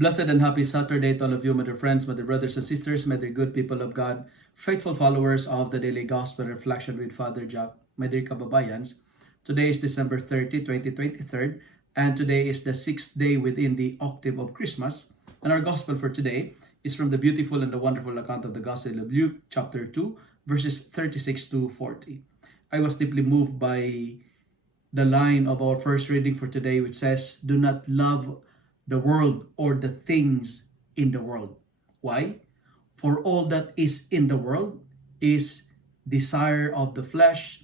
Blessed and happy Saturday to all of you, my dear friends, my dear brothers and sisters, my dear good people of God, faithful followers of the Daily Gospel Reflection with Father Jack, my dear kababayans. Today is December 30, 2023, and today is the 6th day within the Octave of Christmas. And our Gospel for today is from the beautiful and the wonderful account of the Gospel of Luke, chapter 2, verses 36 to 40. I was deeply moved by the line of our first reading for today, which says, "Do not love the world or the things in the world." Why? For all that is in the world is desire of the flesh,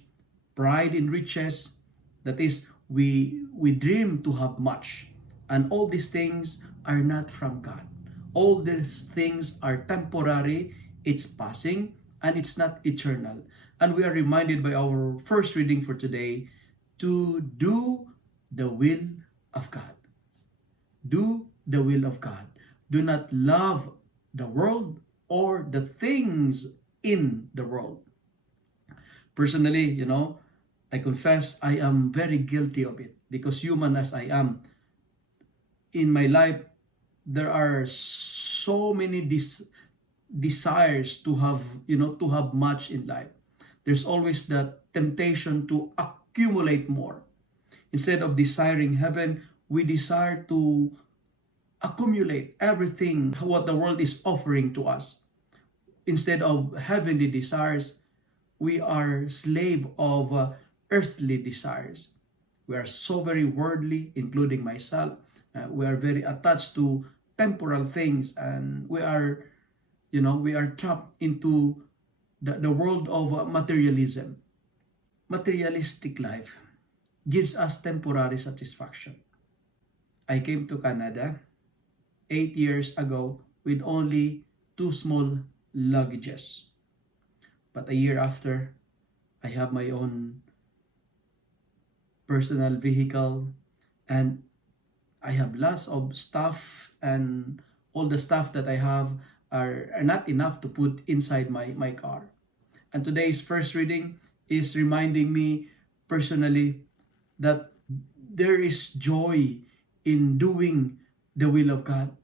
pride in riches. That is, we dream to have much. And all these things are not from God. All these things are temporary, it's passing, and it's not eternal. And we are reminded by our first reading for today to do the will of God. Do the will of God. Do not love the world or the things in the world. Personally, I confess I am very guilty of it, because human as I am, in my life, there are so many desires to have much in life. There's always that temptation to accumulate more. Instead of desiring heaven, we desire to accumulate everything what the world is offering to us. Instead of heavenly desires, we are slave of earthly desires. We are so very worldly, including myself. We are very attached to temporal things, and we are trapped into the world of materialism. Materialistic life gives us temporary satisfaction. I came to Canada 8 years ago with only 2 small luggages. But a year after, I have my own personal vehicle, and I have lots of stuff, and all the stuff that I have are not enough to put inside my car. And today's first reading is reminding me personally that there is joy in doing the will of God.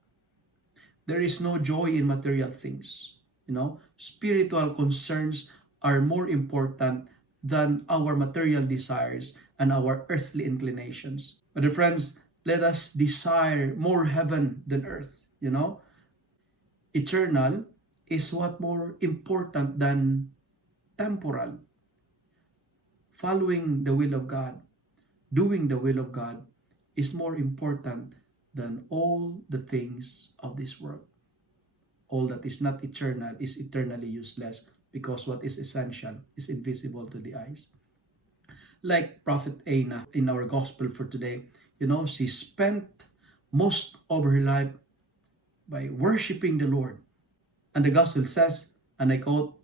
There is no joy in material things. Spiritual concerns are more important than our material desires and our earthly inclinations. But friends, let us desire more heaven than earth. Eternal is what more important than temporal. Following the will of God, doing the will of God is more important than all the things of this world. All that is not eternal is eternally useless, because what is essential is invisible to the eyes. Like Prophet Anna in our gospel for today, she spent most of her life by worshiping the Lord. And the gospel says, and I quote,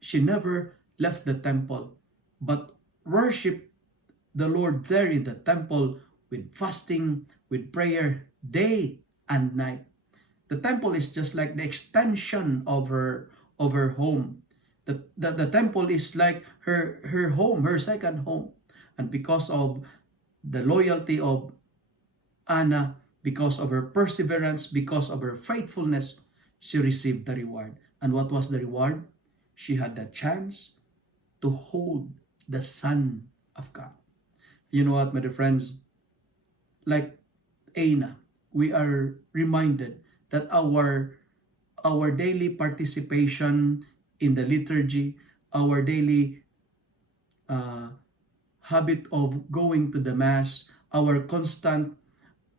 she never left the temple, but worshiped the Lord there in the temple with fasting, with prayer, day and night. The temple is just like the extension of her home. The temple is like her home, her second home. And because of the loyalty of Anna, because of her perseverance, because of her faithfulness, she received the reward. And what was the reward? She had the chance to hold the Son of God. You know what, my dear friends? Like Anna, we are reminded that our daily participation in the liturgy, our daily habit of going to the Mass, our constant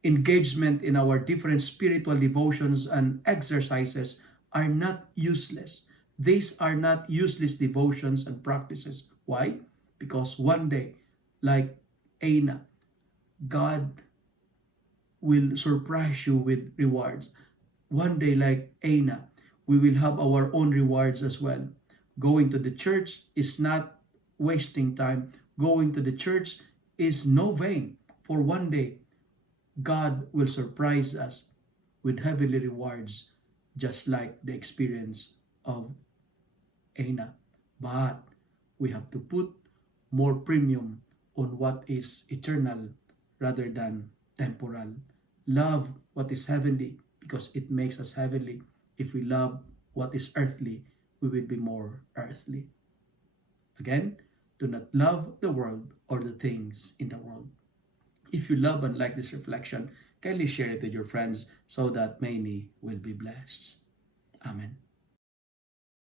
engagement in our different spiritual devotions and exercises are not useless. These are not useless devotions and practices. Why? Because one day, like Anna, God will surprise you with rewards. One day, like Anna, we will have our own rewards as well. Going to the church is not wasting time. Going to the church is no vain, for one day God will surprise us with heavenly rewards, just like the experience of Anna. But we have to put more premium on what is eternal rather than temporal. Love what is heavenly. because it makes us heavenly. If we love what is earthly, we will be more earthly. Again, do not love the world or the things in the world. If you love and like this reflection, kindly share it with your friends so that many will be blessed. Amen.